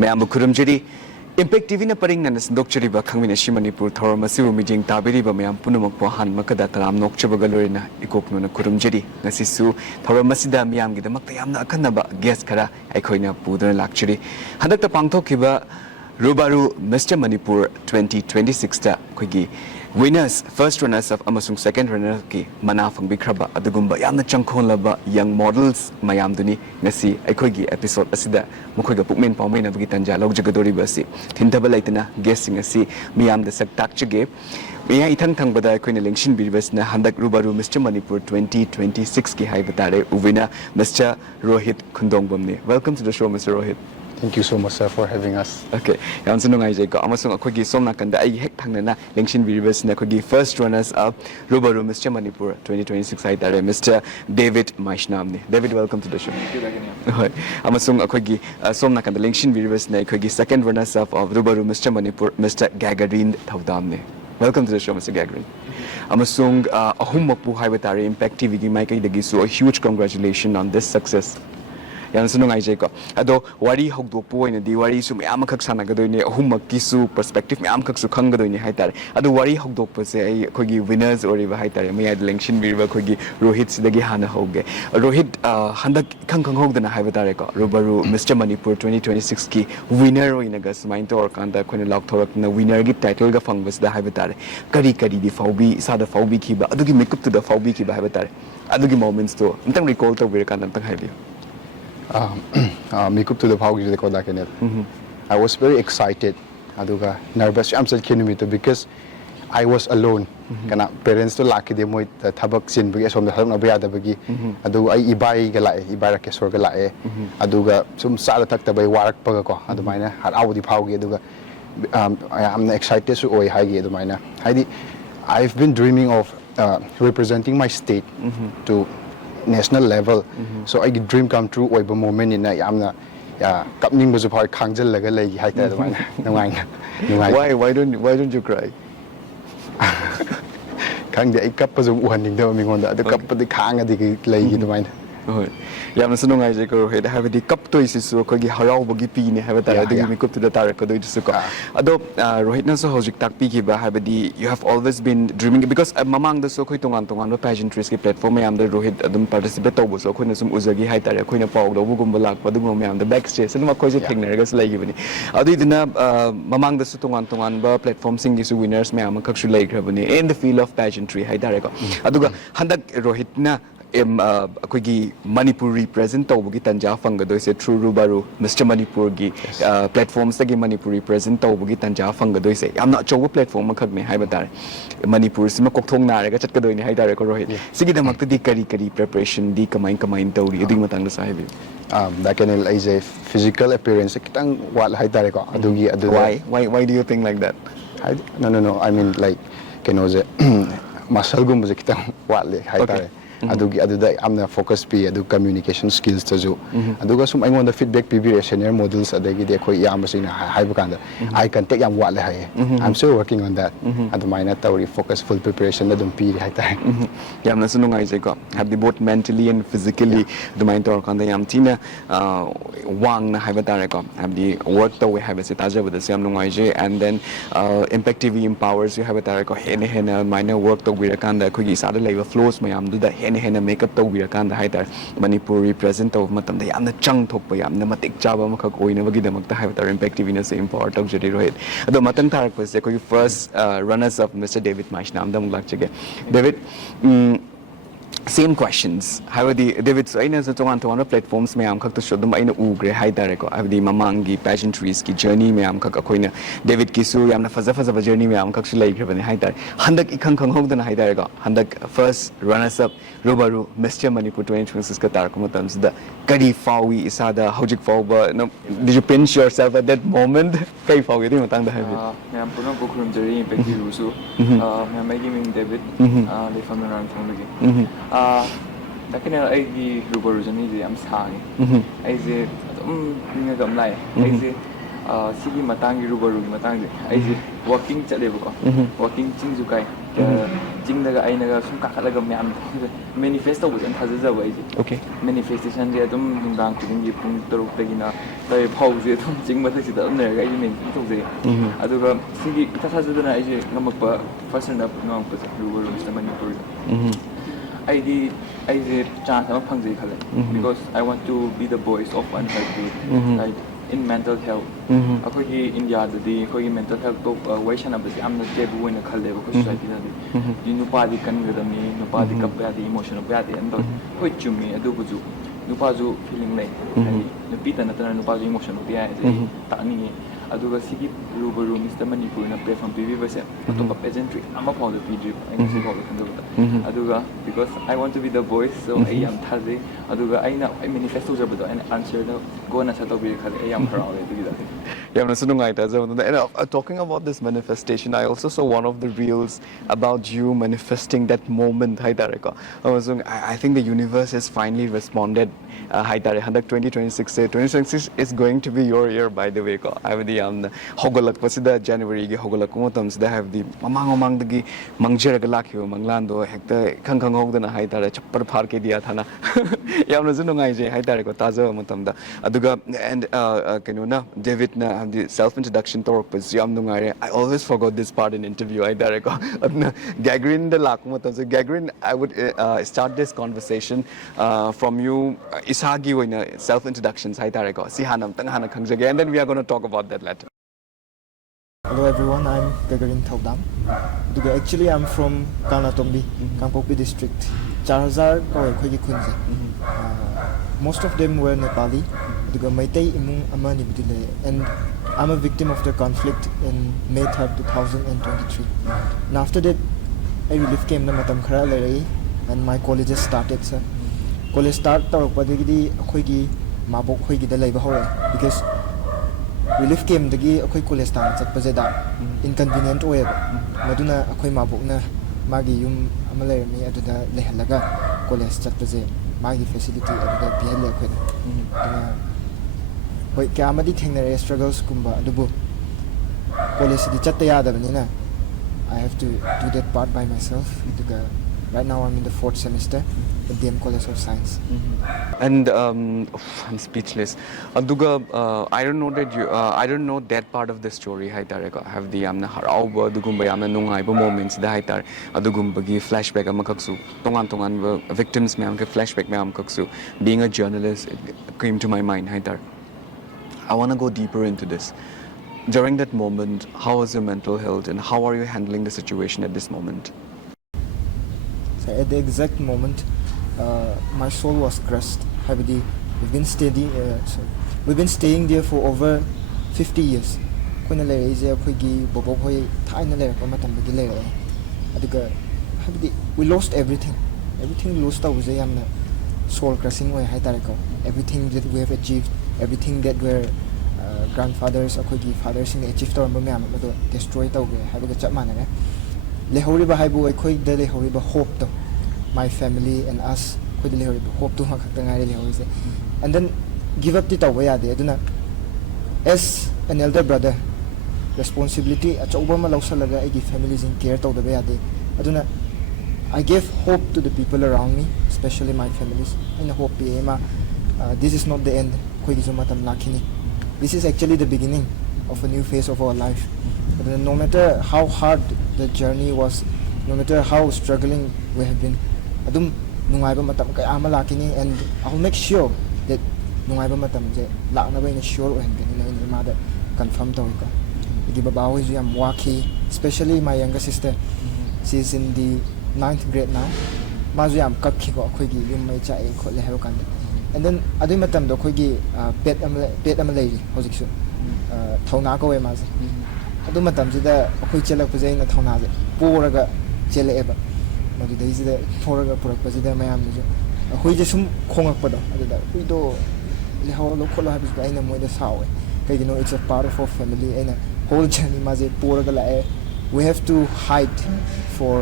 mayam kuramjiri impact TV na paring na sindokchari ba KHANGMINASI Manipur thoramasi bu meeting tabiri ba mayam punamak po han makada taram nokchaba galorina ikokno na kuramjiri ngasisu thoramasi da mayam gi damak yamna akanna ba guest khara aikhoina pudana lakchiri handak ta pangthokhiba RUBARU Mr. Manipur 2026 ta khoigi winners first runners of amasung second runner ki mana phangbikraba adugumba yamna changkhonlaba young models mayam duni ngasi aikhoigi episode asida mukhoiga pukmen pawmena bagi tanja logjagadori basi thindaba laitana guessing asi miyam da sak takchege meya ithang thangbada aikhoina lengshin biribasna handak RUBARU Mr. Manipur 2026 ki haibatare winner Mr. Rohit Khundongbamne. Welcome to the show, Mr. Rohit. Thank you so much, sir, for having us. Okay, I'm so nungai ko. Amasung akogi somna kanda ay hek thangna na lengshin biribas na akogi first runners up RUBARU Mr. Manipur 2026 ay tare Mr. David Maishnamni. David, welcome to the show. Thank you, Bagani. Amasung akogi somna kanda lengshin biribas na akogi second runners up of RUBARU Mr. Manipur Mr. Gagarin Thaudamni. Welcome to the show, Mr. Gagarin. Amasung ahummakpu haibatare Impact TV gi maikai dagi so a huge congratulations on this success. Yan sunung ay ko ado wari hogdok po ina di wari su mayam khak sana gadoy ni ahummak ki su perspective mayam khak su khang gadoy ni haitare ado wari hogdok po se ay khogi winners ori ba haitare may election birba khogi Rohit sidagi hana hoge Rohit handak khang hogdana haibatare ko RUBARU Mr. Manipur 2026 ki winner oi naga sumain to or kanda khone lok thorak na winner gi title ga fangbas da haibatare kari di faubi sada faubi ki ba adugi makeup to da faubi ki ba haibatare adugi moments to intang recall to wir kan intang haibi Makeup to the power. I was very excited. Aduga nervous. I'm such kilometer because I was alone. Kana parents to lucky they might tabak sin because from the home of the bagi. Adu I ibai galai ibai rakesor galai. Aduga some sala takta by warak pagako. Adu mina had out the power. Aduga I am excited so oi high adu mina. I've been dreaming of representing my state to national level. So I dream come true by the moment in yamna kapning was a part kangjal laga lagi haita why don't you cry? Kang de kap pa zum uhan ning da mi ngonda adu kap de khanga de lagi dumai yamna sunung ai ko he have the cup to is so ko gi harau bagi pi ne have ta de mi kup to the tar ko do su ko ado Rohit na so hojik tak pi ki ba have the you have always been dreaming because mamang da so khoi tongan pageantries ki platform yam da Rohit adum participate to so khoi na sum uzagi hai tar khoi na pau do bu gum balak pa du ngom yam da backstage ma khoi je thengner ga slai gi bani adu idina mamang da su tongan ba platform sing gi su winners me am khak su lai gra bani in the field of pageantry hai tar ko aduga handak Rohit na akogi Manipur represent tawbugi tanja fangadoise through RUBARU Mr. Manipur gi platforms tagi Manipur represent tawbugi tanja fangadoise yamna chowa platform khak me haibatare Manipur sima kokthong narega chatkadoini haidare ko Rohit sigi damakta di kari preparation di kamai tawri edi matang da sahibi that can is a physical appearance kitang wal haidare ko adugi adu why do you think like that? No I mean like kenoze muscle gum was kitang wal haidare adugi aduda amna focus pi adu communication skills to jo aduga sum aingon the feedback pb senior models adagi de khoi yam sing haiba kanda I can take yam wale hai I'm still working on that adu mina tawri focus full preparation adum pi hai ta yamna sunungai je ko have the both mentally and physically adu mina tor kanda yam tina wang na haiba ta ko have the work to we have se taja with the same nungai je and then Impact TV empowers you have ta ko hena mina work to we kanda khoi sa da level flows mayam du da hena makeup to we kanda hai ta Manipur represent of matam da yamna chang thok pa yamna matik chaba makak oina bagi damak ta hai ta Impact TV na same part of jeri Rohit ado matang tarak pa se ko first runners of Mr. David Maishnam dam lak chege David same questions how the David so ina so tongan platforms me am khak to shodum aina ugre hai tare ko abdi mamangi pageantries ki journey me am khak akoina David ki su yamna faza journey me am khak su lai khrebani hai tare handak ikhang hogdana hai tare ko handak first runners up RUBARU Mr. Manipur 2026 ka tar ko matam da kari fawi isada hojik fawba no did you pinch yourself at that moment kai fawi di matang da hai me am puno bukrum jeri Impact rusu me am making David le family thong Takina aigi RUBARU journey je am sang ai je ninga gam lai ai je sigi matang RUBARU matang je ai je walking chale ko walking chingju kai ꯆꯤꯡꯗꯒ ꯑꯩꯅꯒ ꯁꯨꯝ ꯀꯥꯈꯠꯂꯒ ꯃꯌꯥꯝ manifest ꯇꯧꯕꯁꯦ ꯌꯥꯝ ꯊꯥꯖꯖꯕ ꯑꯩꯁꯦ Okay. ꯃꯦꯅꯤꯐꯦꯁꯇꯦꯁꯟꯁꯦ ꯑꯗꯨꯝ ꯅꯨꯡꯗꯥꯡ ꯈꯨꯗꯤꯡꯒꯤ ꯄꯨꯡ 6ꯇꯒꯤꯅ 8 ꯐꯥꯎꯁꯦ ꯑꯗꯨꯝ ꯆꯤꯡ ꯃꯊꯛꯁꯤꯗ ꯑꯗꯨꯝ ꯂꯩꯔꯒ ꯑꯩꯁꯦ ꯃꯦꯅꯤꯐꯦꯁ ꯇꯧꯖꯩ ꯑꯗꯨꯒ ꯁꯤꯒꯤ ꯏꯊꯥ ꯊꯥꯖꯗꯅ ꯑꯩꯁꯦ ꯉꯝꯃꯛꯄ ꯐꯥꯔꯁ ꯔꯟ ꯑꯞ ꯉꯝꯃꯛꯄꯁꯦ ꯔꯨꯕꯔꯨ ꯃꯤꯁꯇꯔ ꯃꯅꯤꯄꯨꯔꯗ ꯑꯩꯁꯦ ꯆꯥꯟꯁ ꯑꯃ ꯐꯪꯖꯩ ꯈꯜꯂꯦ because I want to be the voice of unheard youth like in mental health ꯑꯩꯈꯣꯏꯒꯤ ꯏꯟꯗꯤꯌꯥꯗꯗꯤ ꯑꯩꯈꯣꯏꯒꯤ mental health ꯋꯥꯔꯤ ꯁꯥꯟꯅꯕꯁꯦ ꯌꯥꯝꯅ ꯇꯦꯕꯨ ꯑꯣꯏꯅ ꯈꯜꯂꯦꯕ ꯑꯩꯈꯣꯏ ꯁꯣꯁꯥꯏꯇꯤꯗꯗꯤ ꯅꯨꯄꯥꯗꯤ ꯀꯟꯒꯗꯕꯅꯤ ꯅꯨꯄꯥꯗꯤ ꯀꯞꯄ ꯌꯥꯗꯦ ꯏꯃꯣꯁꯟ ꯎꯠꯄ ꯌꯥꯗꯦ ꯑꯗꯨꯝ ꯇꯧꯋꯤ ꯍꯣꯏ ꯆꯨꯝꯃꯤ ꯑꯗꯨꯕꯨꯁꯨ ꯅꯨꯄꯥꯁꯨ ꯐꯤꯂꯤꯡ ꯂꯩ ꯍꯥꯏꯗꯤ ꯅꯨꯄꯤꯇ ꯅꯠꯇꯅ ꯅꯨꯄꯥꯁꯨ ꯏꯃꯣꯁꯟ ꯎꯠꯄ ꯌꯥꯏ ꯑꯩ ꯇꯥꯛꯅꯤꯡꯉꯤ ꯑꯗꯨꯒ ꯁꯤꯒꯤ ꯔꯨꯕꯔꯨ ꯃꯤꯁꯇꯔ ꯃꯅꯤꯄꯨꯔꯅ ꯄ꯭ꯂꯦꯠꯐꯣꯝ ꯄꯤꯕꯤꯕꯁꯦ ꯑꯇꯣꯞꯄ ꯄꯦꯖꯦꯟꯇ꯭ꯔꯤ ꯑꯃ ꯐꯥꯎꯗ ꯄꯤꯗ꯭ꯔꯤꯕ ꯑꯩ ꯉꯁꯤ ꯐꯥꯎꯗ ꯈꯟꯖꯕꯗ ꯑꯗꯨꯒ because I want to be the voice so ꯑꯩ ꯌꯥꯝ ꯊꯥꯖꯩ ꯑꯗꯨꯒ ꯑꯩꯅ ꯃꯦꯅꯤꯐꯦꯁ ꯇꯧꯖꯕꯗꯣ ꯑꯩꯅ ꯑꯟꯁꯔꯗ ꯒꯣꯟꯅ ꯁꯠ ꯇꯧꯕꯤꯔꯦ ꯈꯜꯂꯦ ꯑꯩ ꯌꯥꯝ ꯍꯔꯥꯎꯋꯦ ꯑꯗꯨꯒꯤꯗ ꯌꯥꯝꯅꯁꯨ ꯅꯨꯡꯉꯥꯏꯇꯖꯕꯗꯨꯅ and talking about this manifestation I also saw one of the reels about you manifesting that moment ꯍꯥꯏꯇꯥꯔꯦꯀꯣ ꯑꯃꯁꯨꯡ I think the universe has finally responded ꯍꯥꯏꯇꯥꯔꯦ ꯍꯟꯗꯛ 2026ꯁꯦ 2026 is going to be your year by the way ꯀꯣ ꯍꯥꯏꯕꯗꯤ ꯌꯥꯝꯅ ꯍꯧꯒꯠꯂꯛꯄꯁꯤꯗ ꯖꯅꯋꯥꯔꯤꯒꯤ ꯍꯧꯒꯠꯂꯛꯄ ꯃꯇꯝꯁꯤꯗ ꯍꯥꯏꯕꯗꯤ ꯃꯃꯥꯡꯗꯒꯤ ꯃꯥꯡꯖꯔꯒ ꯂꯥꯛꯈꯤꯕ ꯃꯪꯂꯥꯟꯗꯣ ꯍꯦꯛꯇ ꯏꯈꯪ ꯈꯪꯍꯧꯗꯅ ꯍꯥꯏꯇꯥꯔꯦ ꯆꯞꯄꯔ ꯐꯥꯔꯀꯦ ꯗꯤꯌꯥ ꯊꯥꯅ ꯌꯥꯝꯅꯁꯨ ꯅꯨꯡꯉꯥꯏꯖꯩ ꯍꯥꯏꯇꯥꯔꯦꯀꯣ ꯇꯥꯖꯕ ꯃꯇꯝꯗ ꯑꯗꯨꯒ and ꯀꯩꯅꯣꯅ ꯗꯦꯕꯤꯠꯅ ꯍꯥꯏꯕꯗꯤ ꯁꯦꯜꯐ introduction ꯇꯧꯔꯛꯄꯁꯨ ꯌꯥꯝ ꯅꯨꯡꯉꯥꯏꯔꯦ I always forgot this part in interview ꯍꯥꯏꯇꯥꯔꯦꯀꯣ ꯑꯗꯨꯅ Gagrinda ꯂꯥꯛꯄ ꯃꯇꯝꯁꯦ Gagrin I would start this conversation from you ꯏꯁꯥꯒꯤ ꯑꯣꯏꯅ self introductions ꯍꯥꯏꯇꯥꯔꯦꯀோ ꯁꯤ ꯍꯥꯟꯅ ꯑꯝꯇꯪ ꯍꯥꯟꯅ ꯈꯪꯖꯒꯦ and then we are going to talk about that later. Hello everyone, I'm Gagarin Thaudam. Actually I'm from Karnatombi, Kangpokpi district. 4000 kawai khoi gi khunje. Most of them were Nepali. Maitai imung amani bidile and I'm a victim of the conflict in May 3rd 2023. And after that I relief came na matam khara lerai and my colleges started sir. College start tawpadagi khoi gi mabok khoi gi da laiba hore because relief came dagi akhoi college tan chakpaje da inconvenient oye maduna akhoi mabokna magi yum ama leirami aduda lehalaga college chakpaje magi facility aduda pihale akhoi na hoi kamadi thengnare struggles kumba adubu college di chatta yadabanina I have to do that part by myself aduga right now I'm in the 4th semester at DM College of Science. And I'm speechless. Aduga, I don't know that I don't know that part of the story. Haitareko have the amna harauba adugumba amna nungaiba moments da haitar adugumba gi flashback amakaksu tongan victims me amke flashback me amkaksu being a journalist it came to my mind haitar. I want to go deeper into this. During that moment, how was your mental health and how are you handling the situation at this moment? So at the exact moment, my soul was crushed. We've been staying there for over 50 years. Koina lere ise akhoi bobo khoi thaina lere pa matam gi lere aduga we lost everything lost awuse yamna soul crushing way haitare ko everything that we have achieved everything that were grandfathers akhoi gi fathers in achieve toramba myam ado destroy tawge habiga chap manare lehoriba haibu akhoi da lehoriba hope to my family and us khoi lehoriba hope to hakta ngare lehorise and then give up the tawba yade aduna as an elder brother responsibility achauba ma lausalaga agi families in care tawda yade aduna I gave hope to the people around me especially my families in hope ema this is not the end khoi gi matam lakhini this is actually the beginning of a new phase of our life but no matter how hard the journey was no matter how struggling we have been adum nungaiba matam kay ama lakini and I will make sure that nungaiba matam je lakna ba ina sure ohen gani na ma da confirm tawi ko igi baba ho ju yam waki especially my younger sister she is in the 9th grade now ma ju yam kakhi ko khoi gi yum mai cha e khole ha kan and then adui matam do khoi gi pet am lei hojik su thauna ko we ma se adu matam ji da khoi chelak pujai na thauna je poraga chele eba madu dai ji da poraga purak paji da mayam ju khoi je sum khongak pado adu da khoi do le haw lo kholo habis da ina moi da sawe kai you know it's a part of our family and whole journey ma je poraga la we have to hide for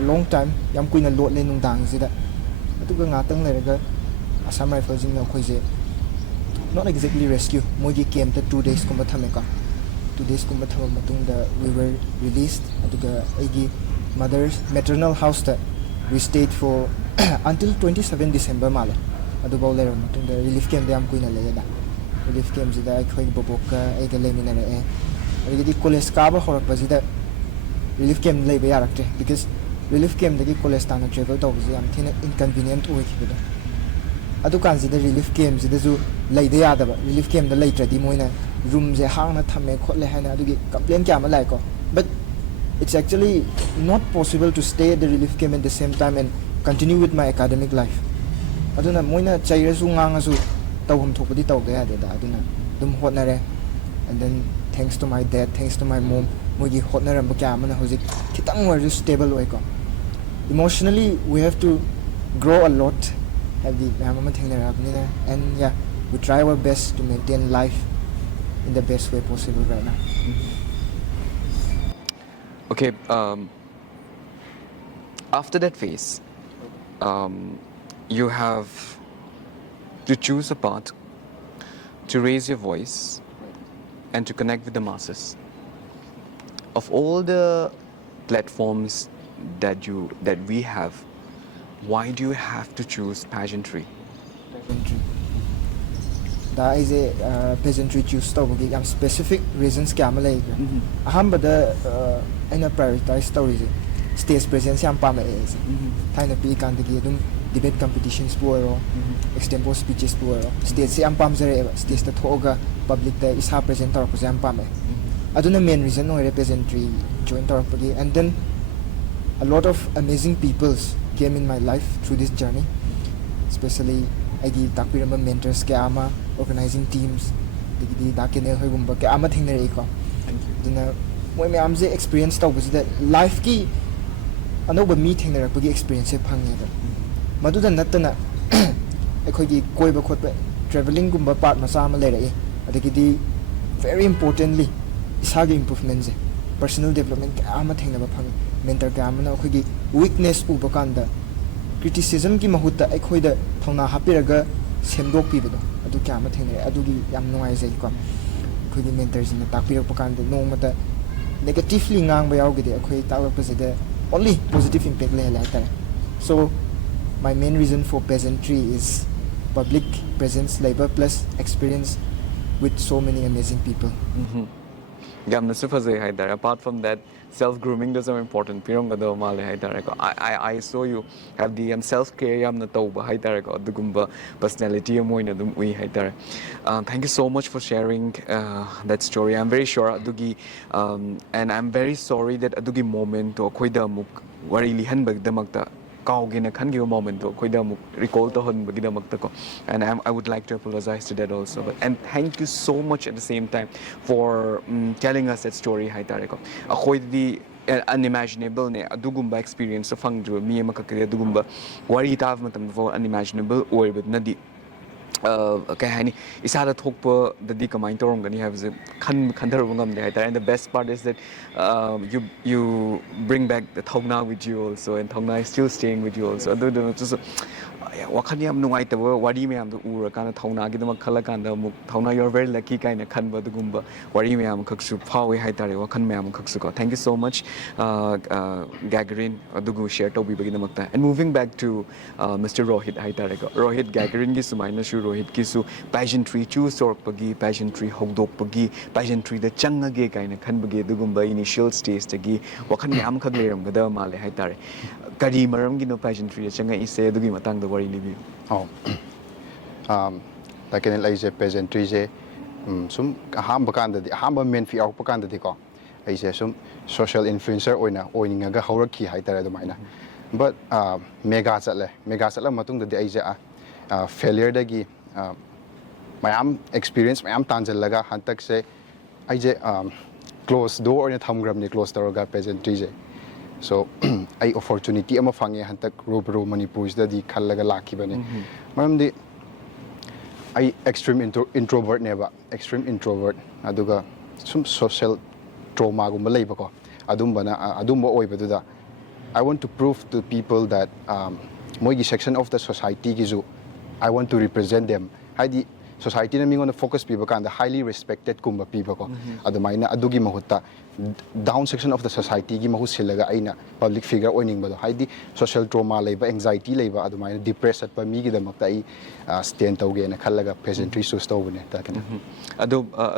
a long time yam kuina lot le nung dang ji da adu ga ngatang le ga Assam Rifles in khoi je not exactly rescue moi gi camp ta 2 days kumba thame ka 2 days kumba thama matung da we were released aduga aigi mother's maternal house that we stayed for until 27 December male. Adubao lero matung the relief camp de am kuina leda. Relief camp zida ai khoi boboka ai ga lemina re. Agidi college ka ba horak ba zida relief camp lei ba yarakte because relief camp de college tana travel to bi am thina inconvenient oi khibida. Adu kan zida relief camp zida zu lei de yada ba relief camp da lei tradi moina room je hang na thame khotle haina adugi complain kya ma lai ko. But it's actually not possible to stay at the relief camp at the same time and continue with my academic life. Aduna moina chairasu ngangasu tawhum thokpadi tawge ade da aduna dum hotnare. And then thanks to my dad, thanks to my mom, mogi hotnaram ba kya mana hojik khitang war stable oi ko. Emotionally we have to grow a lot, have the mama thingnara abnina, and yeah, we try our best to maintain life in the best way possible right now. Okay, after that phase, you have to choose a path to raise your voice and to connect with the masses. Of all the platforms that we have, why do you have to choose pageantry? Pageantry. That is a pageantry choose story. Am specific reasons kya malay. Ahambada ina prioritize stories. Stage presence am pama is. Taina pi kandagi dum debate competitions puero, extempo speeches puero. Stage se am pam zare stage ta thoga public ta isa presenter ko am pama. Aduna main reason no pageantry join tor pagi, and then a lot of amazing peoples came in my life through this journey, especially agi takpiramba mentors ke ama organizing teams digidi dakenel hoigumba ke ama thingnare ko. Duna moi me amje experience taw bujida life ki anoba mi thingnare pagi experience phangye da maduda natana ekhoi gi koiba khotba traveling gumba part masa ama lere adagidi very importantly isagi improvements personal development ke ama thingnaba phang mentor ke ama na ekhoi gi weakness uba kanda criticism ki mahutta ekhoi da thona hapiraga semdok pibado adu kya ma thingnare adugi yam nungai jai ko ekhoi gi mentors na takpirak pakanda nongmata negatively ngang ba yawgide ekhoi taklak pasida only positive impact le la tare. So my main reason for pageantry is public presence, labor plus experience with so many amazing people. Apart from that, self-grooming is important. I saw you have the self-care personality. Thank you so much for sharing that story. I'm very sure Adugi, and I'm very sorry that Adugi moment or koida muk wari lihan bagdamakta kaugina khangi moment to koida muk recall to hon bagdamakta ko, and I would like to apologize to that also. But, and thank you so much at the same time for telling us that story. Hai tareko akoidi unimaginable ne adugumba experience of fangdru mi makakri adugumba wari tav matam for unimaginable or but nadi kahani isada thokpa dadi kamai torongani have khandarungam de and the best part is that you bring back the thongna with you also, and thongna is still staying with you also. Just wakhani am nungai ta wari me am to ura kana thongna gi dama khala kanda muk thongna, you're very lucky kaina khanba dugumba wari me am khaksu phawi hai tare wakhan me am khaksu ko. Thank you so much Gagarin adugu share to bi bagi damakta. And moving back to Mr. Rohit hai tare ko Rohit Gagarin gi sumaina shu Rohit ki su pageantry choose or pagi pageantry hogdok pagi pageantry the changage kaina khanbagi dugumba initial stage tagi wakhan me am khagleram gada male hai tare kari maram gi no pageantry changa ise dugi matang da wari libi. Like in like pageantry je sum aham bakanda di aham men fi au bakanda di ko ai je sum social influencer oina oininga ga haurakhi hai tare dumaina, but mega chatla matung da di ai je failure dagi mayam experience mayam tanjal laga hantak se ai je close door oina thamgram ni close taraga pageantry je. So I opportunity ama fange hantak RUBARU Manipur da di khallaga lakhi bane maram di I extreme introvert neba extreme introvert aduga some social trauma gumba leiba ko adumba oiba da I want to prove to people that moigi section of the society gizu I want to represent them. Haidi society na mingon na focus piba kan the highly respected kumba piba ko adumaina adugi mahutta down section of the society gi mahu silaga aina public figure oining bado haidi social trauma leba anxiety leba adumaina depressed at pa mi gi damakta ai stand tawge na khallaga pageantry so stowne ta kana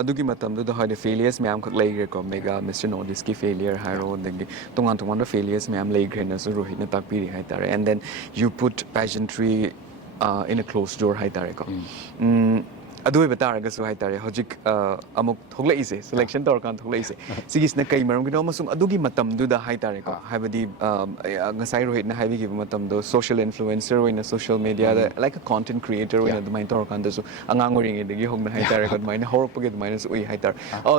adugi matam do haide failures mayam khak leigre ko mega Mr. Nordis ki failure hairo dagi tongan failures mayam leigre na so rohit na takpiri hai tare and then you put pageantry in a closed door hai tare ko adu bata ga so hai tare hojik amuk thoglai ise selection tor kan thoglai ise sigis na kai maram gino masung adugi matam du da hai tare ko habadi ngasai rohit na haibi gi matam do social influencer in a social media like a content creator in the main tor kan da so angang ring gi hong na hai tare ko main horok page minus ui hai tare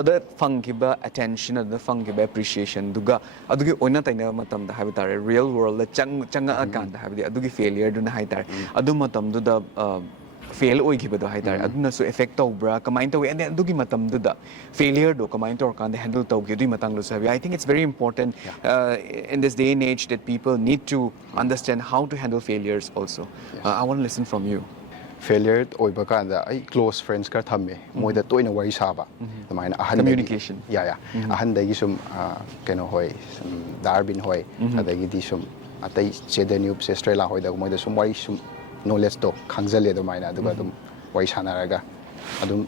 the fungiba attention the fungiba appreciation duga adugi oina taina matam da hai tare real world la changa kan da habadi adugi failure du na hai tare adu matam du da fail oi gi bado hai tare aduna so effect tawbra kamain tawi and adugi matam du da failure do kamain tor kan handle taw gi du matang lo sabi I think it's very important in this day and age that people need to understand how to handle failures also. I want to listen from you. Failure oiba kan da ai close friends ka thamme moida toina wari saba tamaina ahan Communication. ahan dagi sum keno hoy darbin hoy adagi di sum atai chede new Australia hoy da moida sum wari sum knowledge to khangzale do maina aduga dum wai sanaraga adum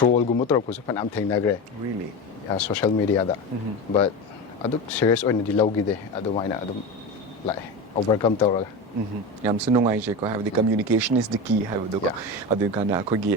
troll gumo tor ko so fan am thengnagre Really? social media da but adu serious oina di lawgi de adu maina adum lai overcome tawraga yam sunungai je ko have the communication is the key have do adu kana akogi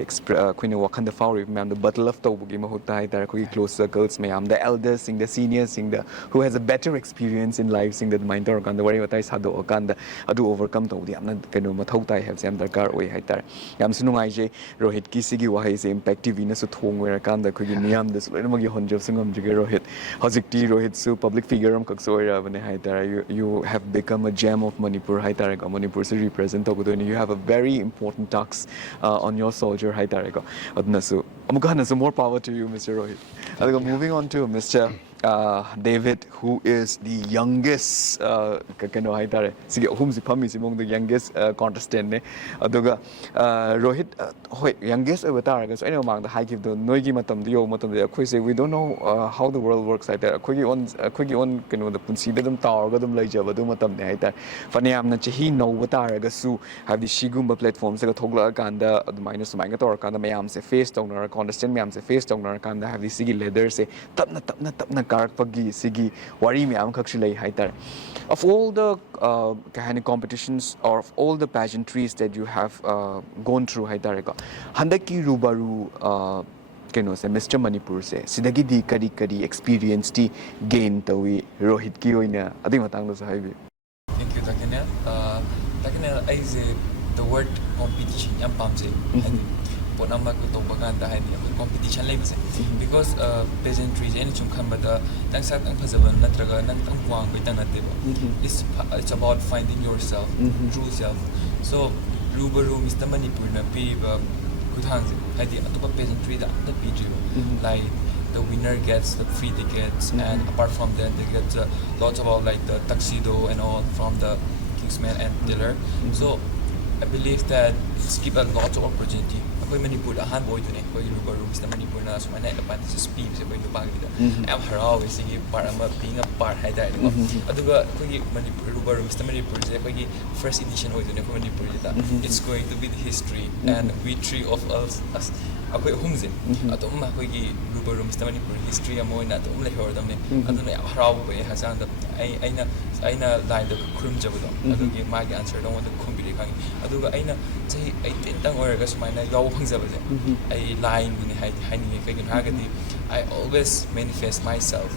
koine wakan the fauri ma'am the battle of tawbugi mahuta hai tar akogi close circles ma'am the elders sing the seniors sing the who has a better experience in life sing the mind tor kan the wari watai sado kan the adu overcome tawdi amna keno mathau tai have sam darkar oi hai tar yam sunungai je rohit ki sigi wahai se impact tv na su thong wer kan da akogi niyam de suloi magi honjob singam jige rohit hojik ti rohit su public figure am kak soira bane hai tar you have become a gem of Manipur hai tar Manipur se represent tawdo you have a very important task on your soldier hai tar ko adna su amuka na more power to you Mr. Rohit. Moving on to Mr. David, who is the youngest kano hai tare sige hum si phami si mong the youngest contestant ne aduga Rohit hoi youngest avatar ga so ina mang da high give the noi gi matam the yo matam the khoi say we don't know how the world works like that khoi gi on kano the punsi da dum tar ga dum lai jaba dum matam ne hai tar fani am na chahi no watar ga su have the shigumba platforms ga thogla kan da admaina sumai ga tor kan da mayam se face tongnar contestant mayam se face tongnar kan da have the sigi leather se tapna karakpagi sigi wari mayam khakshi hai tar of all the kahani competitions or of all the pageantries that you have gone through hai tar ko handaki rubaru keno se Mr. Manipur se sidagi di kari experience ti gain tawi Rohit ki oina adi matang lo sa haibi. Thank you takena aize the word competition yam pamje ponama ko to baganda hai ni competition lai base because pageantry je ni chum khambada tang sak ang phajaban natraga nang tang wang bai tang natte ba it's about finding yourself true self so rubaru Mr. Manipur na pi ba kuthang hai di atopa pageantry da the pg like the winner gets the free tickets and apart from that they get lots of like the tuxedo and all from the kingsman and dealer so I believe that it's give a lot of opportunity. Ako Manipur ahan boy dun ko rubaru Mr. Manipur na so manai dapat sa speed sa boy lupag dito. Am haraw sige para ma being a part hay dai mo. Aduga ko Manipur rubaru Mr. Manipur je ko first edition oy dun ko Manipur dita. It's going to be the history and we three of us ako humzin. Ato ma ko rubaru Mr. Manipur history amo na to umle hor dam ne. Aduna am haraw boy hasang da aina line da khrum jabdo. Adugi magi answer don't want to compete kang. Aduga aina say 18 tang or gas mana yaw phangjabaje ai line ni hai ni kai gun hagadi I always manifest myself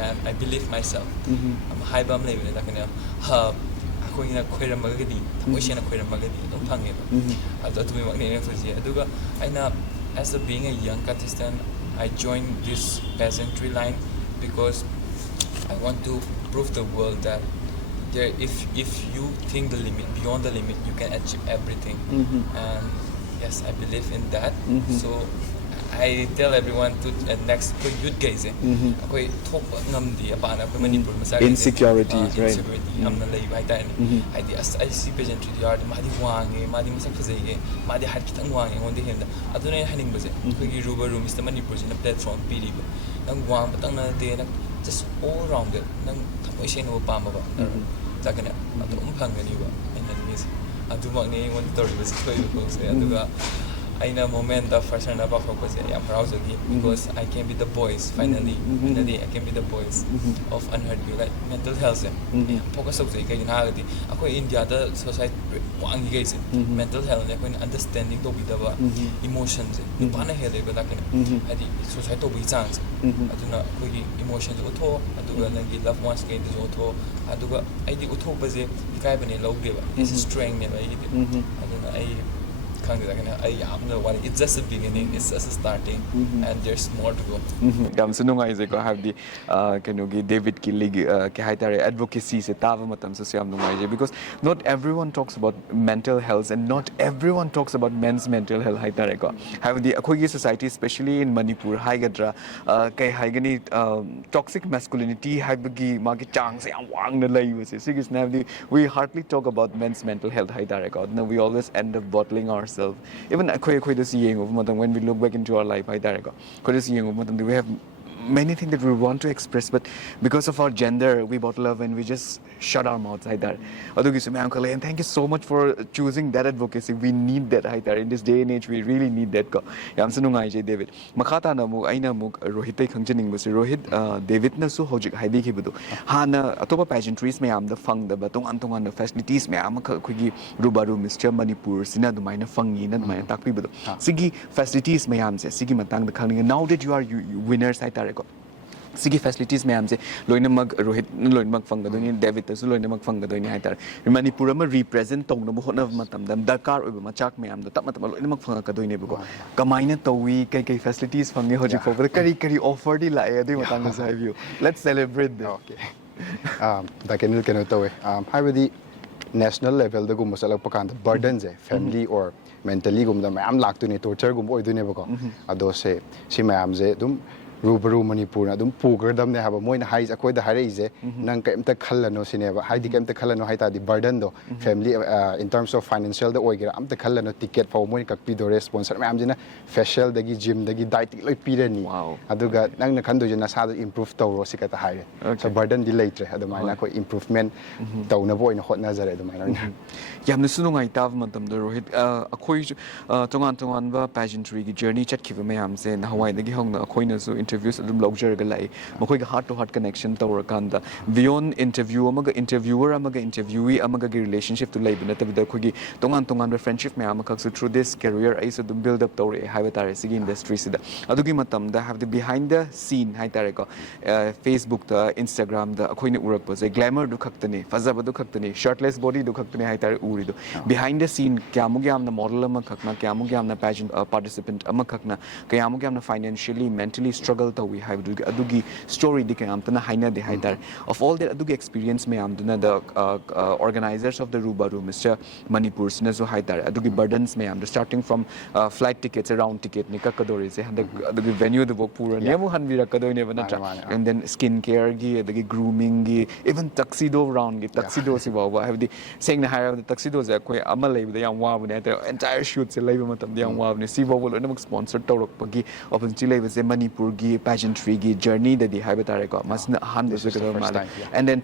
and I believe myself am hai bam nei bele takane ha akoi na khoiram magadi thoi sena khoiram magadi dum phange adu tu mak nei faji aduga aina as a being a young contestant I joined this pageantry line because I want to prove the world that if you think the limit beyond the limit you can achieve everything and yes I believe in that so I tell everyone to next ko youth guys akoi thok ngamdi apana ko Manipur masa Insecurities, right? insecurity amna lay bai ta I as I see pageantry yard madi wange madi masak phajai madi hat kitang wange ngonde henda aduna haning base ko gi rubaru Mr Manipur jina platform piri nang wang patang na de nang just all around it nang thamoi sen no pa ma ba jagana adum phangani ba enemies aduma nge ngon tor base thoi ko se aduga aina moment of first and above ko se am proud of it because I can be the voice finally I can be the voice of unheard view like mental health focus of kai na gadi akoi India da society wang gi guys mental health ne ko understanding to be the emotions ni pa na hele ba lakina adi society to be chance aduna ko gi emotions utho aduga nagi love ones kai do utho aduga ai di utho ba je ikai bane log de ba is strength ne ba aduna ai it's just a beginning, it's just a starting, and there's more to go. Yam sunung ay ko have the kanogi David Killig kahaitare advocacy se tava matam sa siyam nung ay because not everyone talks about mental health and not everyone talks about men's mental health haitare ko have the akogi society especially in Manipur haigadra kay haigani toxic masculinity haibagi magi chang se am wang na lai was sigis na the we hardly talk about men's mental health haitare ko no we always end up bottling ourselves even when we look back into our life we have many things that we want to express, but because of our gender, we bottle up and we just shut our mouths. And thank you so much for choosing that advocacy. We need that. In this day and age, we really need that. David. Makata na mo ay na mo Rohit ay kangjaning mo si Rohit David na so hojik haidi kibudo. Hana atopa pageantries may am the fang the batong antongan the facilities may am kugi rubaru Mr Manipur sina dumay na fangi na dumay takpi budo. Sigi facilities may am se sigi matang the kang. Now that you are winners Sigi facilities may am say loina mag Rohit loina mag fangadoni David tasu loina mag fangadoni haitar Manipur ma represent tong no mo hotna matam dam dakar oiba machak may am da tap matam loina mag fangadoni ne buko kamaina tawi kai facilities fangi hoji for kari offer di la adi matang na sa view let's celebrate them okay da kenil keno tawi haibadi national level da gum masalak pakan burdens family or mentally gum da mayam laktu ne torture gum oi du ne buko ado se si mayam je dum Rubaru Manipur adum pugar ne haba moina hais akoi da hare ise nang kaimta khallano sineba haidi kaimta khallano haita di burden do family in terms of financial da oigira amta khallano ticket for moina kakpi do sponsor ma amjina facial dagi gym dagi diet loi pirani aduga nang na khandu jina sa improve tawro sikata hare so burden di laitre adumaina ko improvement tawna boina hotna jare adumaina yamna sunungai tav matam do Rohit akoi tongan ba pageantry gi journey chat khiba mayam se na hawai dagi hongna akoi na so interviews adum logger ga lai makoi ga heart to heart connection tawra kanda beyond interview amaga interviewer amaga interviewee amaga gi relationship to lai bina tabida khoi gi tongan friendship me amakak so through this career I so build up tawre haiba tare sigi industry sida adugi matam da have the behind the scene hai tare ko Facebook da Instagram da khoi ne urak pa se glamour du khaktani fazaba du khaktani shirtless body du khaktani hai tare uri do behind the scene kyamu gyam na model ama khakna kyamu gyam na pageant participant ama khakna kyamu gyam na financially mentally struggle to we have adugi story dikay amtana haina de haidar of all that adugi experience may amduna the organizers of the Rubaru Mr Manipur sina so haidar adugi burdens may am starting from flight tickets around ticket ni kakadori se adugi venue the book pura niamu hanbira kadoi ne bana and then skin care gi adugi grooming gi even tuxedo round gi tuxedo si bawa have the saying na hire the tuxedo ze koi amal lay the yang wa bane the entire shoot se lay matam the yang wa bane si bawa no sponsor torok pagi opportunity lay se Manipur gi pageantry gi journey that the habitat ko mas na han de and then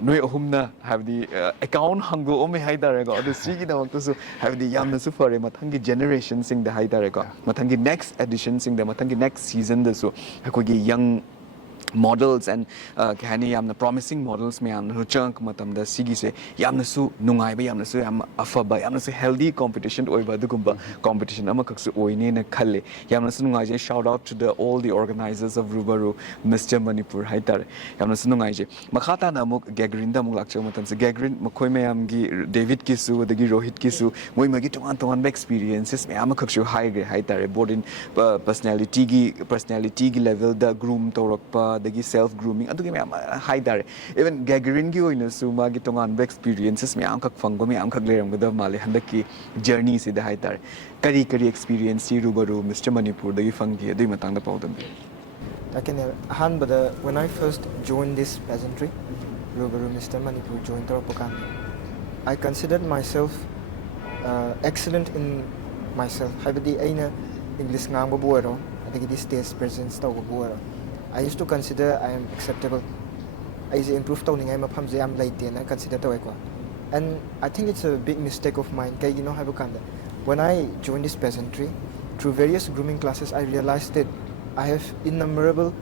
noi humna have the account hango ome haidar ko the sigi na to so have the yam su for mathangi generation sing the haidar ko mathangi next edition sing the mathangi next season the so ko gi young models and kahani yamna promising models me am chunk matam da sigi se yamna su nungai ba yamna su yam afaba yamna su healthy competition oiba dugumba competition amakak su oine na khalle yamna su nungai je shout out to the all the organizers of Rubaru Mr Manipur haitar yamna su nungai je makhata na muk gagrin da muk lakcha matam se gagrin makhoi me am gi David kisu dagi Rohit kisu moi magi tongan experiences me amakak su high haitar board in personality gi level da groom torok pa adagi self grooming adugi mayam haidare even gagarin gi oina su magi tongan ba experiences mayam kak fanggo mayam kak leram gada male handaki journey si da haidare kari experience si rubaru Mr. Manipur dagi fangi adui matang da pawdam bi when I first joined this pageantry, RUBARU Mr. Manipur joined Toropakan, I considered myself excellent in myself. Habadi aina English ngangba buero, adagi stage presence taw buero. I used to consider I am acceptable. I is improve taw ningai mafam je am laite na consider taw ko. And I think it's a big mistake of mine. Kay you know habukanda. When I joined this peasantry, through various grooming classes, I realized that I have innumerable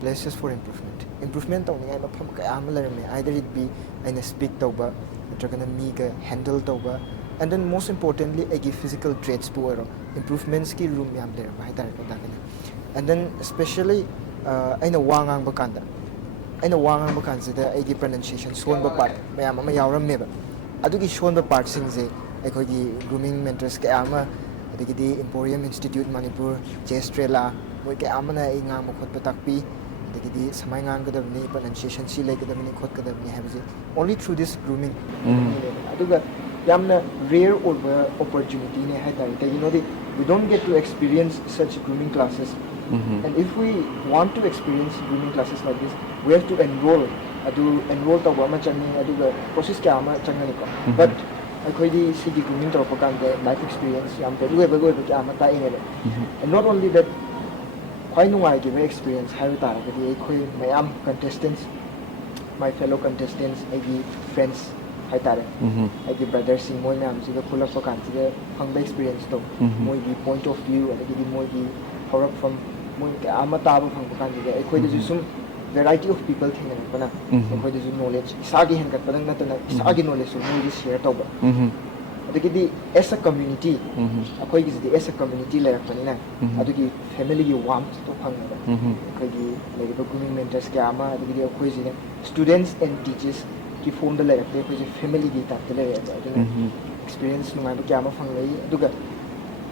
places for improvement. Improvement taw ningai mafam kay am larame. Either it be aina speak tawba, natragana mi ka handle tawba. And then most importantly, I give physical traits puero improvements ki room yam there by that. And then especially I know wangang bakanda. I know wangang bakanda I give pronunciation shown by part mayam mayawram meba. Adugi shown by part sings I could grooming mentors kama the Emporium Institute Manipur Jestrela with amana ingang mukot patakpi the samangang kadavni pronunciation she like the mini kot kadavni have only through this grooming. Aduga yamna rare opportunity ne hai tai you know we don't get to experience such grooming classes. And if we want to experience grooming classes like this, we have to enroll to wama chani aduga process kya ama changani ko. But akhoi sigi grooming toropakan life experience yam valuable kya ama ta and not only that quite nungai give experience hai ta ra kadi akhoi mayam contestants, my fellow contestants, agi friends hai tare agi brothers sing moi mayam siga pull up kan siga phangda experience to moi gi point of view agi moi gi horap from moi ama ta ba phang kan siga akhoi de sum variety of people thing na bana akhoi de knowledge sagi hen kat padang na to na sagi knowledge moi gi share to ba adigi as a community akhoi gi as a community la rakani na adigi family gi warmth to phang na akhoi gi like the grooming mentors ka ama adigi akhoi ji students and teachers ki form the like the family gi ta the experience no ma ba kya ma phang lai aduga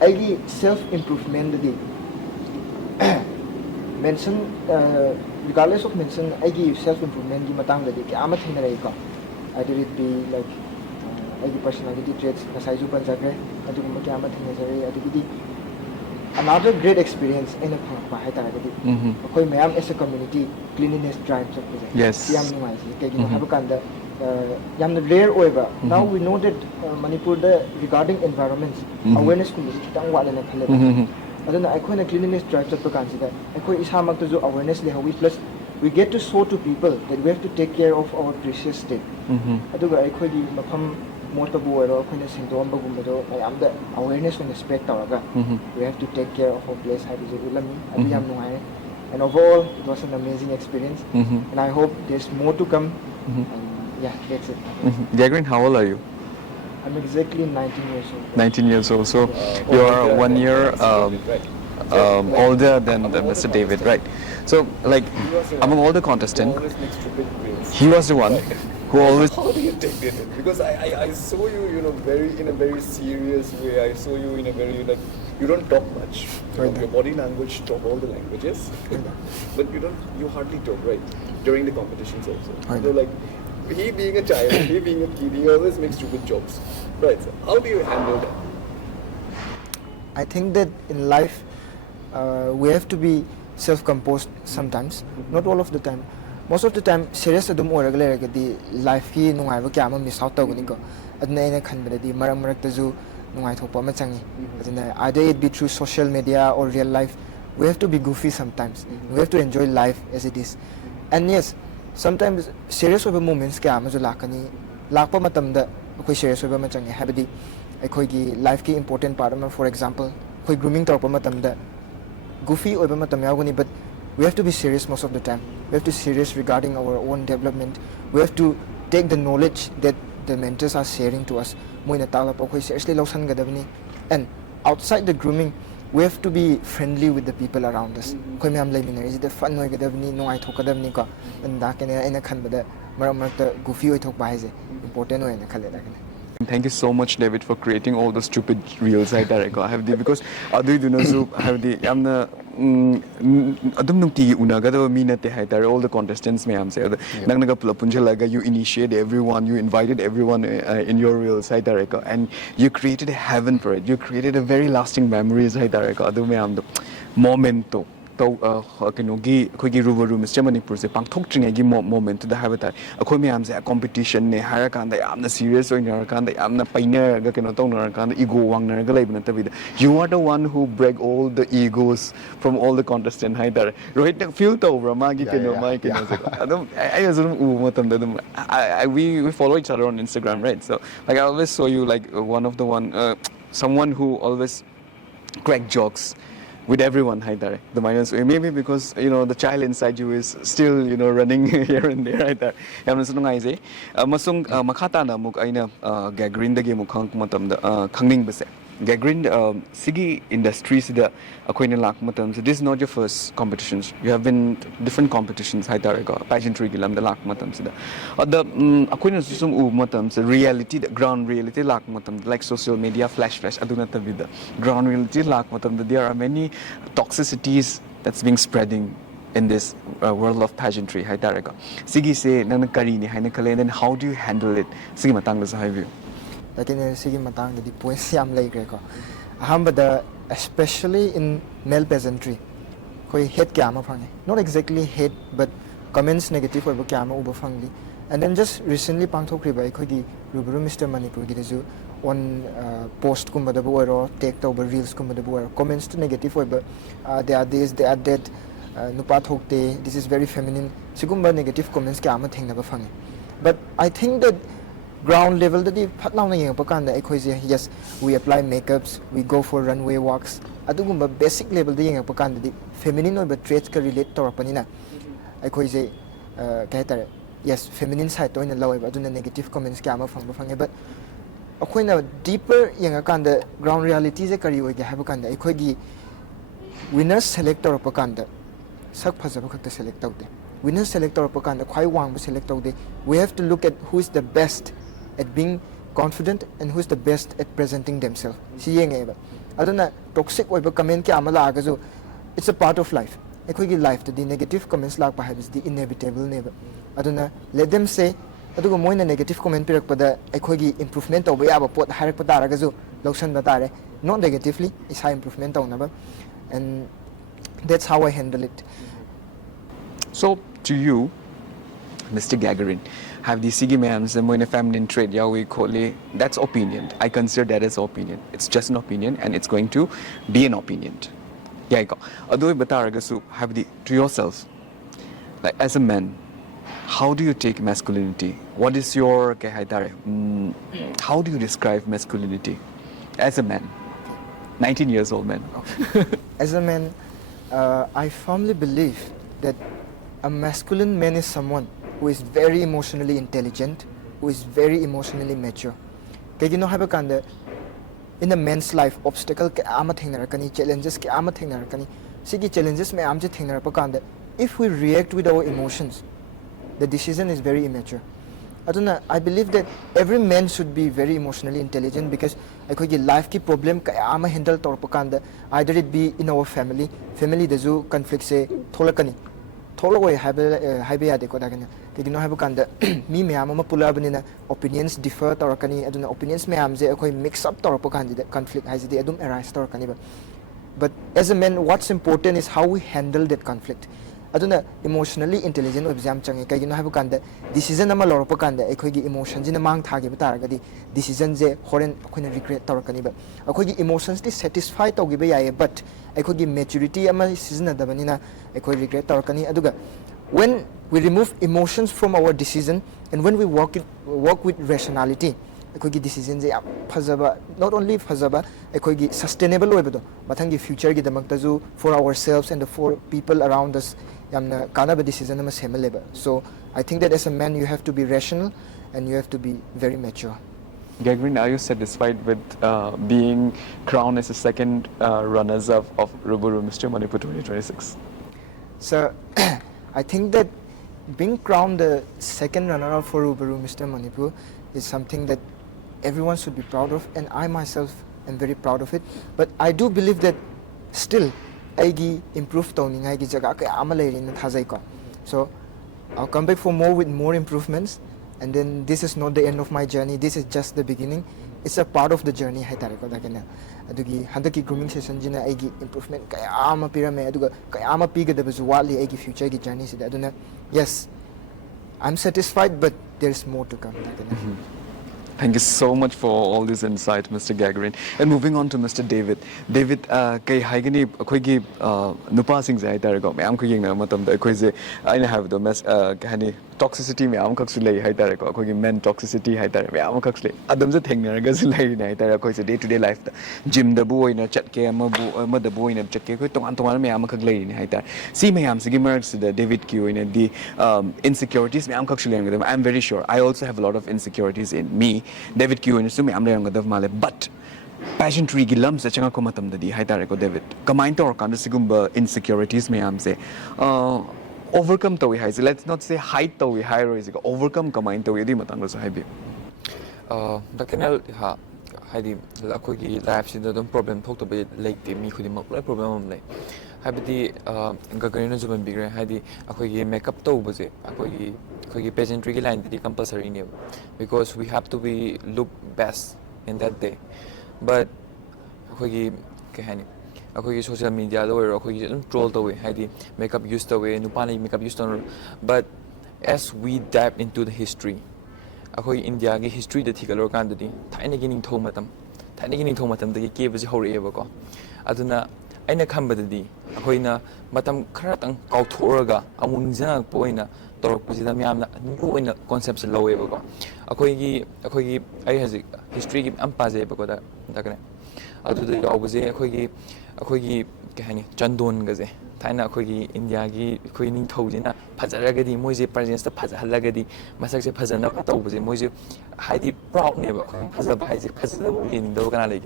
ai gi self improvement di mention regardless of mention ai gi self improvement gi matang da di kya ma thing rai ko either it be like ai gi personality traits na sai ju pan jagre aduga ma kya ma thing rai adugi di another great experience in a phang ba hai ta ga di koi mayam as a community cleanliness drive chak ba yes yam nungai ji ke gi ha ba kan da yam rare oiba now we know that Manipur the regarding environments awareness ku ji kitang wa na phale aduna ai khoi na cleanliness drive chak ba kan ji da ai khoi isa mak to jo awareness le hawi plus we get to show to people that we have to take care of our precious state aduga ai khoi gi mafam mota bu ero khoi na singdom ba gum do mayam da awareness on spread tawraga we have to take care of our place how is ulami adu yam nungai and overall it was an amazing experience and I hope there's more to come and yeah that's it. Gagrin, how old are you? I'm exactly 19 years old. 19 years old, so you are 1 year older than Mr. David, right? So like among all the contestants he was the one who always How do you take it? Because I saw you, you know, in a very serious way. I saw you in a very like you don't talk much. Your body language talk all the languages, but you hardly talk, right? During the competitions also. So like he being a child, he being a kid, he always makes stupid jokes, right? So how do you handle that? I think that in life we have to be self-composed sometimes, not all of the time. Most of the time, serious adum oraga lerga di life ki nungai ba kya ma miss out tawgani ko adna ina khanbada di marak marak ta ju nungai thokpa ma changi adna either it be through social media or real life we have to be goofy sometimes we have to enjoy life as it is and yes sometimes serious over moments kya ma ju lakani lakpa matam da koi serious over ma changi habadi akhoi gi life ki important part ma for example koi grooming tawpa matam da goofy over matam yawgani but we have to be serious most of the time. We have to be serious regarding our own development. We have to take the knowledge that the mentors are sharing to us. Moina tala pa koi seriously lausan gadabni. And outside the grooming, we have to be friendly with the people around us. Koi me am lai mina is the fun noi gadabni no ai thok gadabni ka. And da kene ina khan bada marak marak ta goofy oi thok ba haise important oi na khale da kene. Thank you so much, David, for creating all the stupid reels I have the because adu do know have the amna adum nungti unaga do minate hai all the contestants may am say nang naga punjalaga you initiate everyone, you invited everyone in your reels hai and you created a heaven for it. You created a very lasting memories hai adu me am the momento to kinogi khogi rubaru Mr. Manipur se pangthok tringai gi moment da habata akhoi me am se competition ne hara kan da amna serious oina kan da amna painer ga kino tong kan ego wang na ga leibna tabida you are the one who break all the egos from all the contestant hai dar rohit feel to over ma gi kino mai kino adum I was matam da we follow each other on Instagram, right? So like I always saw you like one of the someone who always crack jokes with everyone the minors maybe because the child inside you is still running here and there right there yamna sunu ngai je masung makhata na muk aina gagrin da ge muk khang matam da khangning base gagrin sigi industry sida akoina lak matam so this is not your first competitions. You have been different competitions pageantry gilam da lak matam sida the akoina susum u matam so reality the ground reality lak matam like social media flash aduna ta vida ground reality lak matam there are many toxicities that's being spreading in this world of pageantry sigi se nang kari ni haina khale then how do you handle it sigi matang da sa have you like in sige matang di points yam lai gre ko ahambada especially in male peasantry koi hate kya ma phange not exactly hate but comments negative or kya ma uba phangli and then just recently pangthokri bai khoi gi rubaru Mr. Manipur gi ju on post kumba da boiro take over reels kumba da boiro comments to negative or they are this they are that nupa thokte this is very feminine sigumba negative comments kya ma thengna ba phange but I think that ground level that the patna na pakanda yes we apply makeups we go for runway walks adugumba basic level the yang pakanda the feminine or traits ka relate to panina aikoise kaitare yes feminine side to in law aduna negative comments ka ma phang but akoina deeper yang kanda ground reality je kari oige habakanda aikogi winners select to pakanda sak phajaba khakta select tawde winners select to pakanda khwai wang select tawde we have to look at who is the best at being confident and who is the best at presenting themselves. See, aduna toxic oiba comment ki amala agazu. It's a part of life. Ekogi life the negative comments lag is the inevitable neighbor. Aduna let them say adugo moina negative comment pirak pada ekogi improvement over yaba pot harak pada agazu loksan batare not negatively is high improvement on and that's how I handle it. So to you, Mr. Gagarin, have the sigi ma'ams and moina feminine trait we call it, that's opinion. I consider that as opinion. It's just an opinion and it's going to be an opinion. Yeah, although bataraga have the to yourself, like as a man, how do you take masculinity? What is your how do you describe masculinity as a man? 19 years old man. As a man, I firmly believe that a masculine man is someone who is very emotionally intelligent, who is very emotionally mature. In a man's life, obstacle ke ama thengnarakani, challenges ke ama thengnarakani. Sigi challenges me amje thengnarakanda. If we react with our emotions, the decision is very immature. Aduna, I believe that every man should be very emotionally intelligent because aikogi life ki problem ka ama handle torpakanda. Either it be in our family deju conflict se tholakani. Tholaway haibe yade ko dagana. Kigino habukanda mi meyam ama pulabani opinions differ torakani aduna opinions meyam je akoi mix up torpakanda conflict haisidi adum arise torakani ba. But as a man, what's important is how we handle that conflict. Aduna emotionally intelligent exam change kagino habukanda decision ama loropakanda akoigi emotions in mang thagi bataragadi decision je horen akoina regret torakani ba akoigi emotions ti satisfy togiba yaye but akoigi maturity ama season adabanina akoi regret torakani aduga when we remove emotions from our decision and when we walk with rationality akoigi decision je phajaba not only phajaba akoigi sustainable oibedo mathangi future gi damaktazu for ourselves and for people around us yamna kanaba decision ama semaleba. So I think that as a man you have to be rational and you have to be very mature. Gagrin, are you satisfied with being crowned as the second runners-up of RUBARU Mr. Manipur 2026? So I think that being crowned the second runner-up for RUBARU Mr. Manipur is something that everyone should be proud of, and I myself am very proud of it. But I do believe that still aigi improve tawning aigi jaga kaya ama leiri na thajai ko. So I'll come back for more with more improvements, and then this is not the end of my journey, this is just the beginning. It's a part of the journey hai tare ko dakena adugi handaki grooming session jina aigi improvement kaya ama pirame aduga kaya ama pigadabasu wali aigi future gi journey sida aduna yes, I'm satisfied, but there's more to come. Thank you so much for all this insight, Mr. Gagarin. And moving on to Mr. David. David, kay haigani akoigi nupa sing zai tarago. Mayam ko yeng na matam da akoi je I have the mess kahani toxicity mayam kak sulai hai tarago. Akoigi men toxicity hai tarago. Mayam kak sulai. Adam se theng na ga sulai na hai tarago. Akoi se day to day life da gym da boy na chat ke ma da boy na chat ke koi tongan mayam kak lai na hai tar. Si mayam se gi marks da David ki oi na di insecurities mayam kak sulai ngam. I'm very sure. I also have a lot of insecurities in me. David Q and Sumi Amle Male, but pageantry gilums at Changakomatam the Hidareko David. Kamainto or Kandasigumba insecurities may am say. Overcome Towi High. Let's not say height Towi High is overcome Kamainto Yedimatangas Hibi. Dakanel Heidi Lakogi lives in the problem talked about late the Mikudima problem late. Habiti Gagarino Zuban Bigre Heidi Akogi makeup to was it. Akogi pageantry line the compulsory name because we have to be look best in that day. But Akogi Kahani. Akogi social media or Akogi trolled away, Heidi makeup used away, Nupani makeup used on. But as we dive into the history, Akogi India history the Tigalor Kandadi, tiny getting tomatum, the cave is horrible ever. Aduna Aina Kambadi, Akoina, Matam Karatang, Kautoraga, Amunzana Poina, Torpusitamiana, new in concepts low ever. Akogi, I has a history ampaze Bagoda, Dagane. Adu the opposite, Akogi Kahani, Chandon Gaze, Taina Akogi, Indiagi, Queening Tozina, Pazaragadi, Moise Presidents, the Pazalagadi, Massax Pazana, Tozi, Moise, highly proud neighbor, Pazal in Dogana Lake,